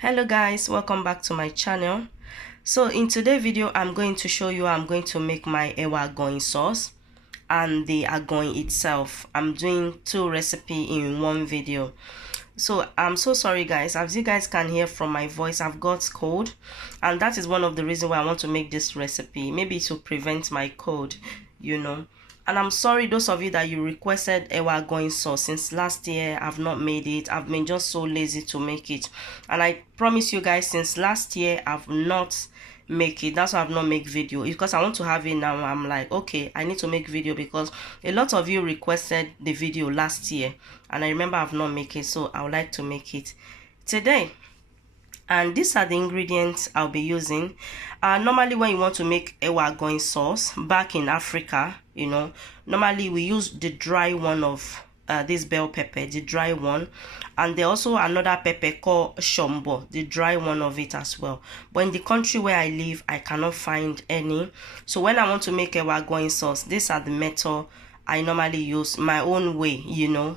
Hello guys, welcome back to my channel. So in today's video I'm going to show you how I'm going to make my Agoyin sauce and the Agoyin itself. I'm doing two recipes in one video. So I'm so sorry guys, as you guys can hear from my voice, I've got cold, and that is one of the reasons why I want to make this recipe, maybe to prevent my cold, And I'm sorry those of you that you requested Agoyin sauce since last year. I've not made it. I've been just so lazy to make it, and I promise you guys, since last year I've not make it. That's why I've not make video, because I want to have it now. I'm like, okay, I need to make video because a lot of you requested the video last year and I remember I've not make it, so I would like to make it today. And these are the ingredients I'll be using. Normally when you want to make Agoyin sauce back in Africa, normally we use the dry one of this bell pepper, the dry one, and there also another pepper called shombo, the dry one of it as well. But in the country where I live, I cannot find any. So when I want to make Agoyin sauce, these are the method I normally use, my own way,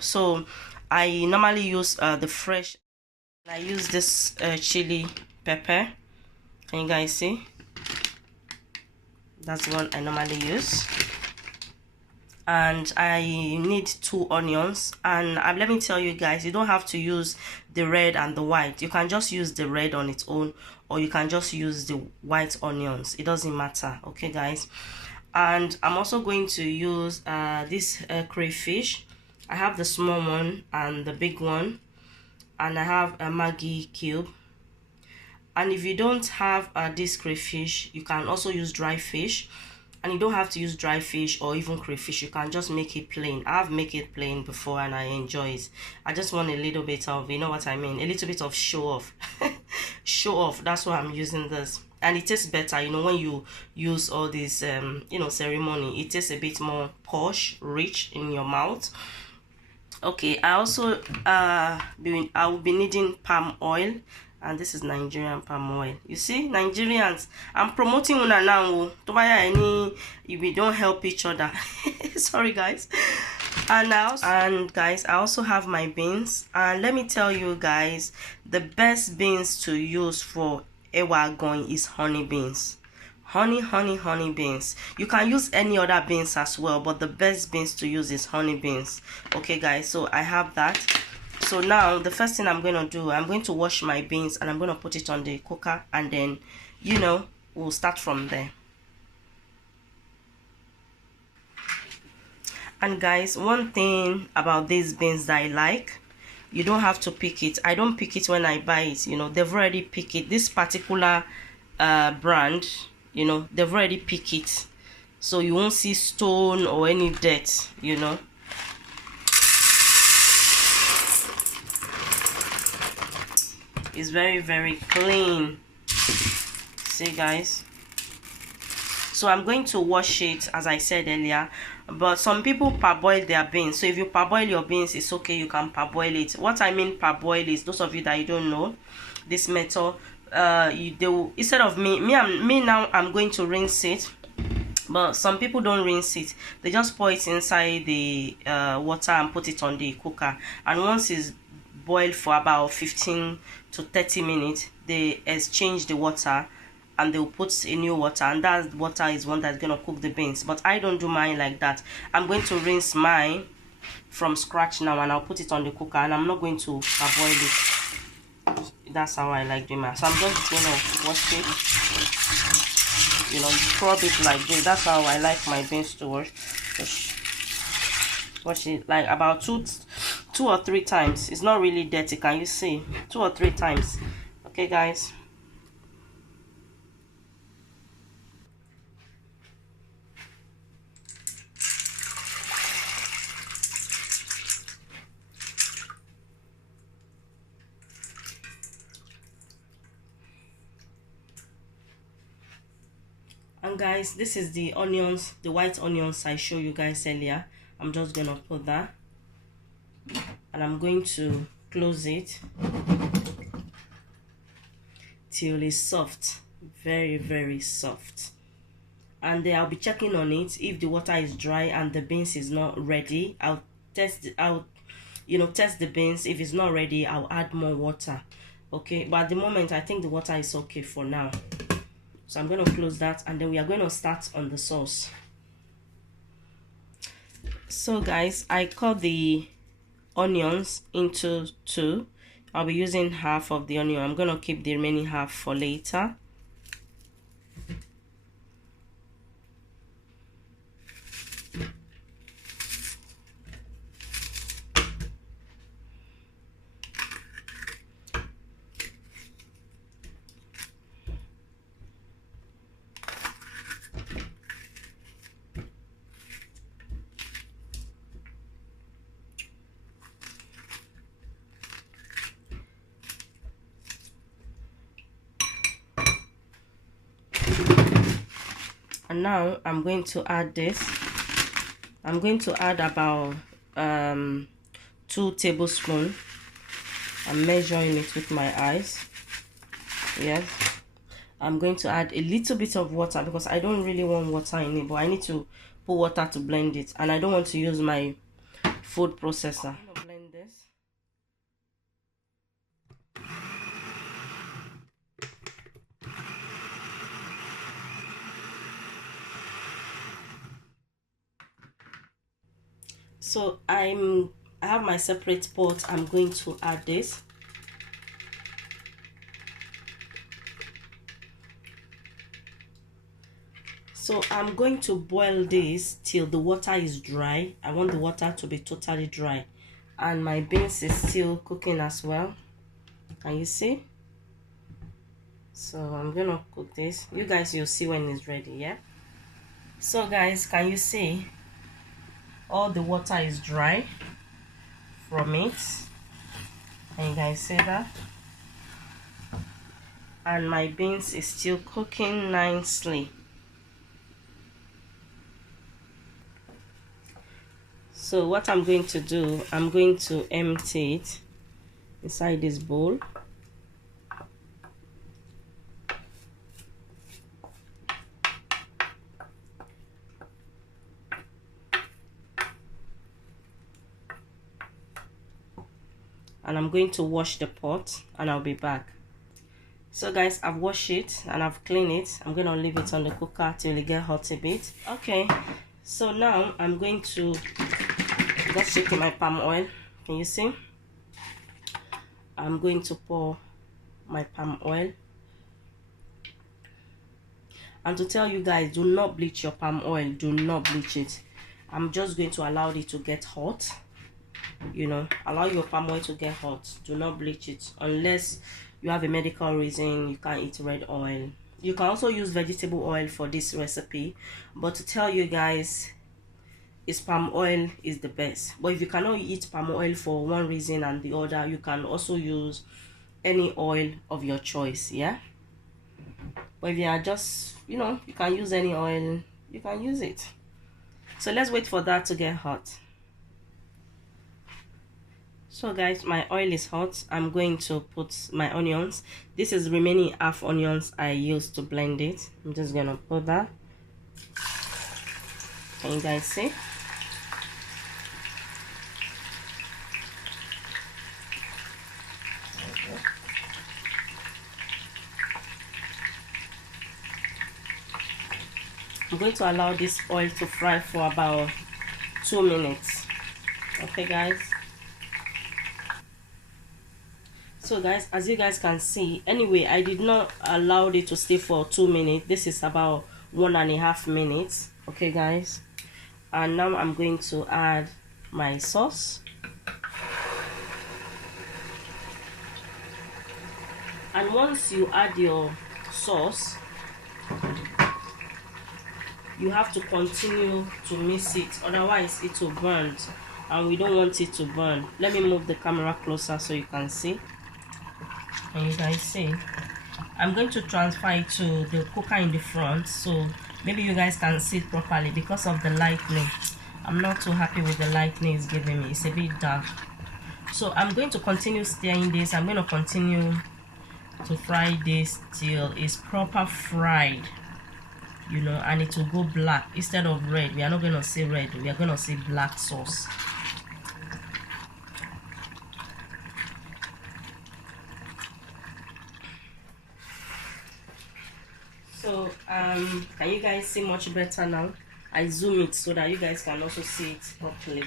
So I normally use the fresh. I use this chili pepper. Can you guys see? That's the one I normally use. And I need 2 onions, and let me tell you guys, you don't have to use the red and the white. You can just use the red on its own, or you can just use the white onions. It doesn't matter, okay guys. And I'm also going to use this crayfish. I have the small one and the big one, and I have a Maggi cube. And if you don't have this crayfish, you can also use dry fish. And you don't have to use dry fish or even crayfish. You can just make it plain. I've made it plain before and I enjoy it. I just want a little bit of, you know what I mean, a little bit of show off. Show off, that's why I'm using this. And it tastes better, when you use all this ceremony. It tastes a bit more posh, rich in your mouth. Okay, I also I will be needing palm oil, and this is Nigerian palm oil. You see, Nigerians, I'm promoting una now. If we don't help each other. Sorry guys. And guys, I also have my beans, and let me tell you guys, the best beans to use for Agoyin is honey beans. Honey beans. You can use any other beans as well, but the best beans to use is honey beans. Okay guys, so I have that. So now the first thing I'm going to do, I'm going to wash my beans and I'm going to put it on the cooker, and then we'll start from there. And guys, one thing about these beans that I like, you don't have to pick it. I don't pick it when I buy it. They've already picked it. This particular brand, they've already picked it, so you won't see stone or any dirt. It's very clean. See guys, so I'm going to wash it as I said earlier. But some people parboil their beans, so if you parboil your beans, it's okay, you can parboil it. What I mean parboil is, those of you that you don't know this method, they will, instead of me now, I'm going to rinse it. But some people don't rinse it, they just pour it inside the water and put it on the cooker, and once it's boiled for about 15 to 30 minutes, they exchange the water and they'll put a new water, and that water is one that's gonna cook the beans. But I don't do mine like that. I'm going to rinse mine from scratch now, and I'll put it on the cooker, and I'm not going to parboil it. That's how I like doing mine. So I'm just gonna wash it, scrub it like this. That's how I like my beans to wash. Just wash it like about two or three times. It's not really dirty, can you see? 2 or 3 times. Okay guys, and guys, this is the onions, the white onions I showed you guys earlier. I'm just gonna put that, and I'm going to close it till it's soft, very soft. And then I'll be checking on it. If the water is dry and the beans is not ready, I'll test the beans. If it's not ready, I'll add more water. Okay, but at the moment I think the water is okay for now. So I'm going to close that, and then we are going to start on the sauce. So guys, I cut the onions into two. I'll be using half of the onion. I'm going to keep the remaining half for later. And now I'm going to add this. I'm going to add about 2 tablespoons. I'm measuring it with my eyes. Yes. I'm going to add a little bit of water because I don't really want water in it, but I need to put water to blend it, and I don't want to use my food processor. I'm gonna blend this. So I have my separate pot. I'm going to add this. So I'm going to boil this till the water is dry. I want the water to be totally dry, and my beans is still cooking as well. Can you see? So I'm gonna cook this. You guys, you'll see when it's ready. Yeah. So guys, can you see all the water is dry from it? Can you guys see that? And my beans is still cooking nicely. So what I'm going to do, I'm going to empty it inside this bowl. And I'm going to wash the pot, and I'll be back. So guys, I've washed it and I've cleaned it. I'm going to leave it on the cooker till it get hot a bit. Okay, so now I'm going to just take my palm oil. Can you see? I'm going to pour my palm oil. And to tell you guys, do not bleach your palm oil. Do not bleach it. I'm just going to allow it to get hot. You know, allow your palm oil to get hot. Do not bleach it unless you have a medical reason you can't eat red oil. You can also use vegetable oil for this recipe, but to tell you guys, palm oil is the best. But if you cannot eat palm oil for one reason and the other, you can also use any oil of your choice. Yeah, but if you are just, you know, you can use any oil, you can use it. So let's wait for that to get hot. So guys, my oil is hot. I'm going to put my onions. This is remaining half onions I used to blend it. I'm just gonna put that. Can you guys see? I'm going to allow this oil to fry for about 2 minutes. Okay guys. So guys, as you guys can see, anyway, I did not allow it to stay for 2 minutes. This is about 1.5 minutes. Okay guys, and now I'm going to add my sauce. And once you add your sauce, you have to continue to mix it, otherwise it will burn, and we don't want it to burn. Let me move the camera closer so you can see. Can you guys see? I'm going to transfer it to the cooker in the front so maybe you guys can see it properly. Because of the lighting, I'm not too happy with the lighting it's giving me. It's a bit dark. So I'm going to continue stirring this. I'm going to continue to fry this till it's proper fried, you know, and it will go black instead of red. We are not going to say red, we are going to say black sauce. So can you guys see much better now? I zoom it so that you guys can also see it properly.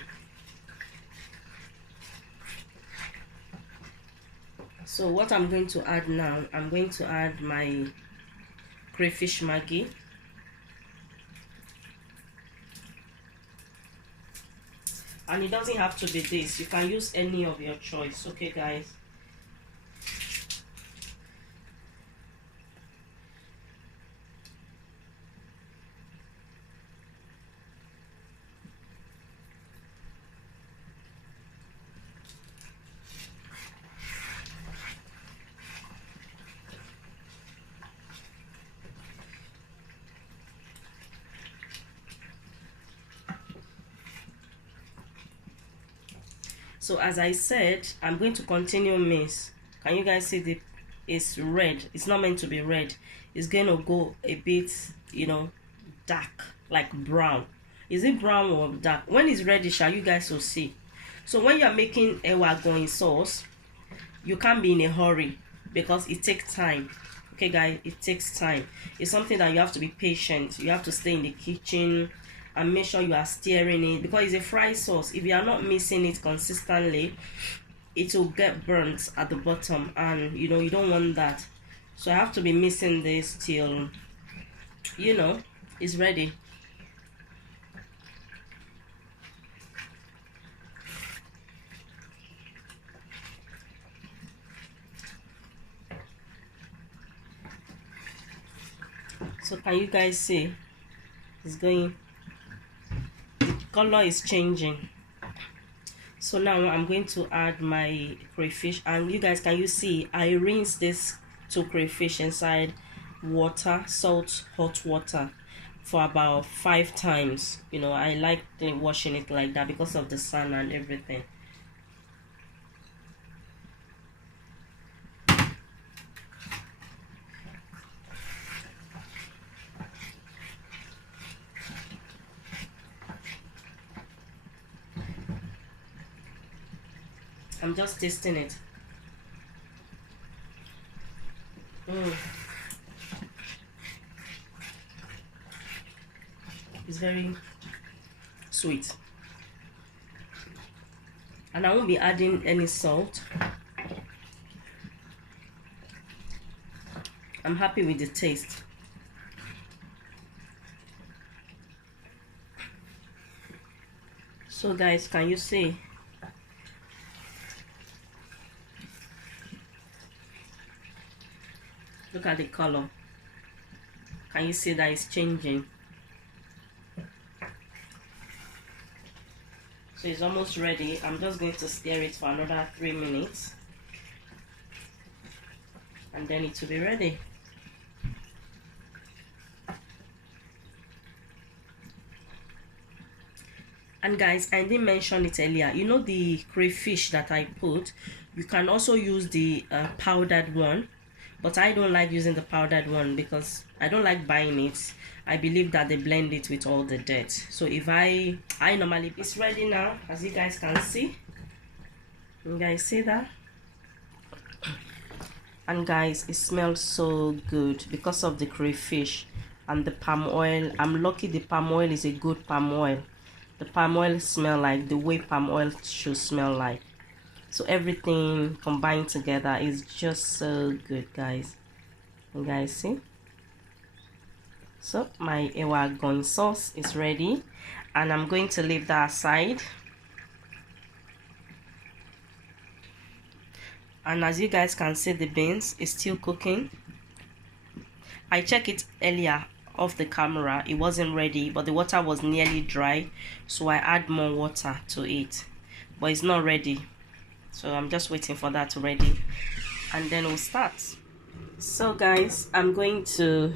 So what I'm going to add now, I'm going to add my crayfish Maggi. And it doesn't have to be this, you can use any of your choice, okay guys? So as I said, I'm going to continue mix. Can you guys see it's red? It's not meant to be red. It's going to go a bit, you know, dark, like brown. Is it brown or dark? When it's ready, you guys will see. So when you're making a Agoyin sauce, you can't be in a hurry because it takes time. Okay guys, it takes time. It's something that you have to be patient. You have to stay in the kitchen and make sure you are stirring it, because it's a fried sauce. If you are not mixing it consistently, it will get burnt at the bottom, and you know you don't want that. So I have to be mixing this till, you know, it's ready. So can you guys see it's going, the color is changing. So now I'm going to add my crayfish, and you guys, can you see I rinse this two crayfish inside water, salt hot water, for about 5 times. You know, I like washing it like that because of the sun and everything. I'm just tasting it. It's very sweet, and I won't be adding any salt. I'm happy with the taste. So guys, can you see? Look at the color. Can you see that it's changing? So it's almost ready. I'm just going to stir it for another 3 minutes, and then it will be ready. And guys, I didn't mention it earlier, you know, the crayfish that I put, you can also use the powdered one, but I don't like using the powdered one because I don't like buying it. I believe that they blend it with all the dirt. So if I normally, it's ready now, as you guys can see. You guys see that? And guys, it smells so good because of the crayfish and the palm oil. I'm lucky the palm oil is a good palm oil. The palm oil smell like the way palm oil should smell like. So everything combined together is just so good, guys. You guys see? So my Agoyin sauce is ready, and I'm going to leave that aside. And as you guys can see, the beans is still cooking. I checked it earlier off the camera, it wasn't ready, but the water was nearly dry, so I add more water to it, but it's not ready. So I'm just waiting for that to ready, and then we'll start. So guys, I'm going to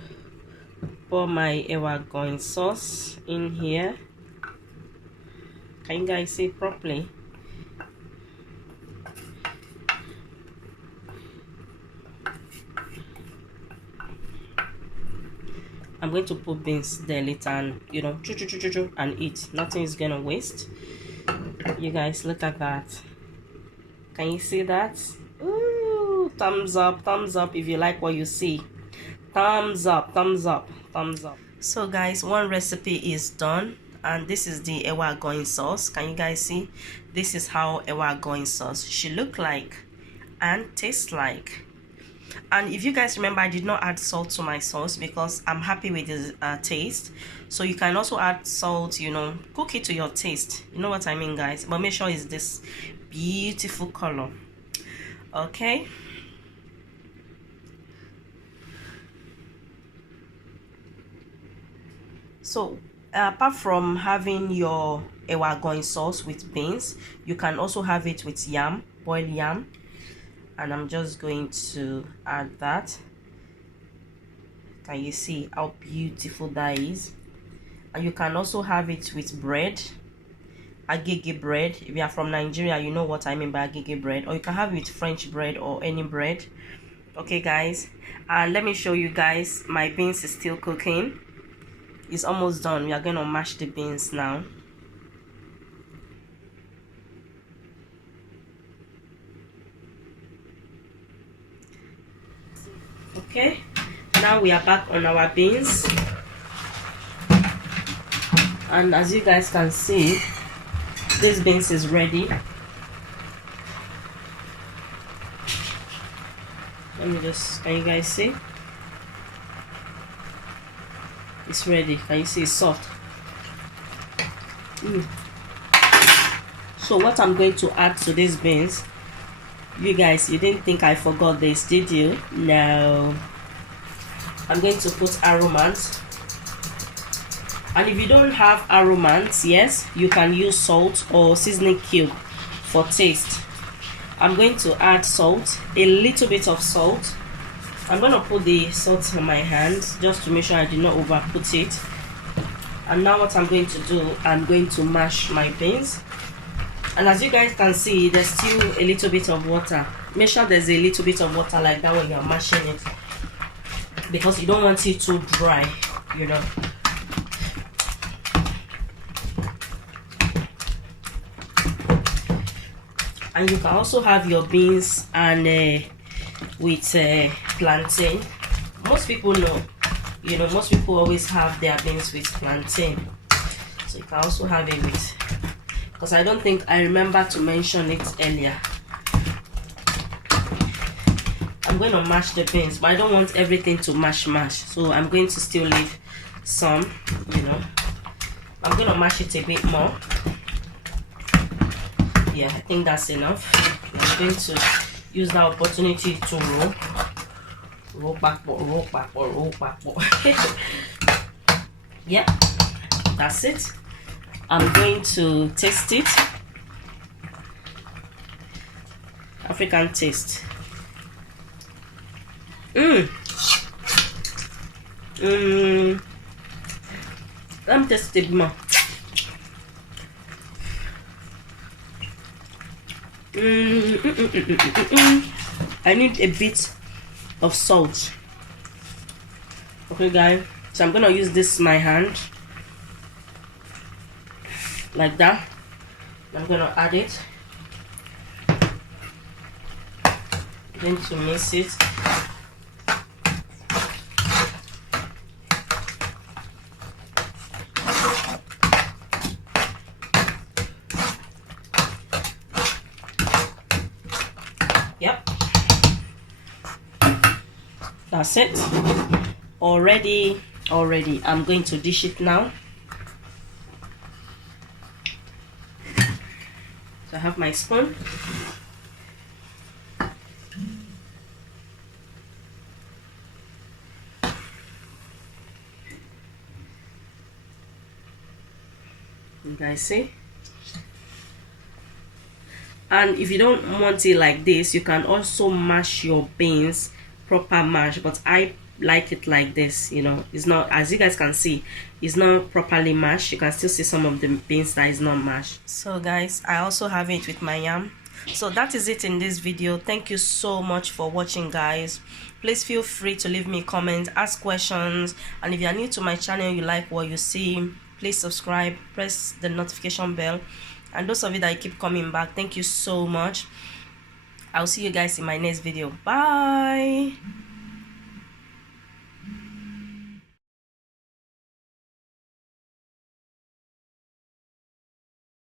pour my Agoyin sauce in here. Can you guys see properly? I'm going to put beans there later, and you know, and eat. Nothing is gonna waste. You guys, look at that. Can you see that? Ooh, thumbs up if you like what you see. Thumbs up, thumbs up, thumbs up. So guys, one recipe is done, and this is the Agoyin sauce. Can you guys see? This is how Agoyin sauce should look like and taste like. And if you guys remember, I did not add salt to my sauce because I'm happy with the taste. So you can also add salt, you know, cook it to your taste, you know what I mean, guys. But make sure it's this beautiful color. Okay, so apart from having your Agoyin sauce with beans, you can also have it with yam, boiled yam. And I'm just going to add that. Can you see how beautiful that is? And you can also have it with bread, agege bread. If you are from Nigeria, you know what I mean by agege bread. Or you can have it with French bread or any bread. Okay guys, and let me show you guys, my beans is still cooking. It's almost done. We are going to mash the beans now. Okay, now we are back on our beans, and as you guys can see, this beans is ready. Let me just, can you guys see? It's ready. Can you see it's soft? So what I'm going to add to these beans, you guys, you didn't think I forgot this, did you? No. I'm going to put aromat. And if you don't have aromat, yes, you can use salt or seasoning cube for taste. I'm going to add salt, a little bit of salt. I'm going to put the salt on my hand just to make sure I did not over put it. And now what I'm going to do, I'm going to mash my beans. And as you guys can see, there's still a little bit of water. Make sure there's a little bit of water like that when you're mashing it, because you don't want it too dry, you know. And you can also have your beans and with plantain. Most people know, you know, most people always have their beans with plantain. So you can also have it with, because I don't think I remember to mention it earlier. I'm going to mash the beans, but I don't want everything to mash, so I'm going to still leave some, you know. I'm going to mash it a bit more. Yeah, I think that's enough. I'm going to use that opportunity to roll back. Yeah, that's it. I'm going to taste it. African taste. Let me taste it more. I need a bit of salt. Okay guys, so I'm gonna use this my hand like that. I'm gonna add it. I'm going to mix it. Yep, that's it. Already I'm going to dish it now. So I have my spoon. You guys see? And if you don't want it like this, you can also mash your beans, proper mash, but I like it like this, you know. It's not, as you guys can see, it's not properly mashed. You can still see some of the beans that is not mashed. So guys, I also have it with my yam. So that is it in this video. Thank you so much for watching, guys. Please feel free to leave me comments, ask questions, and if you are new to my channel, you like what you see, please subscribe, press the notification bell. And those of you that keep coming back, thank you so much. I'll see you guys in my next video. Bye.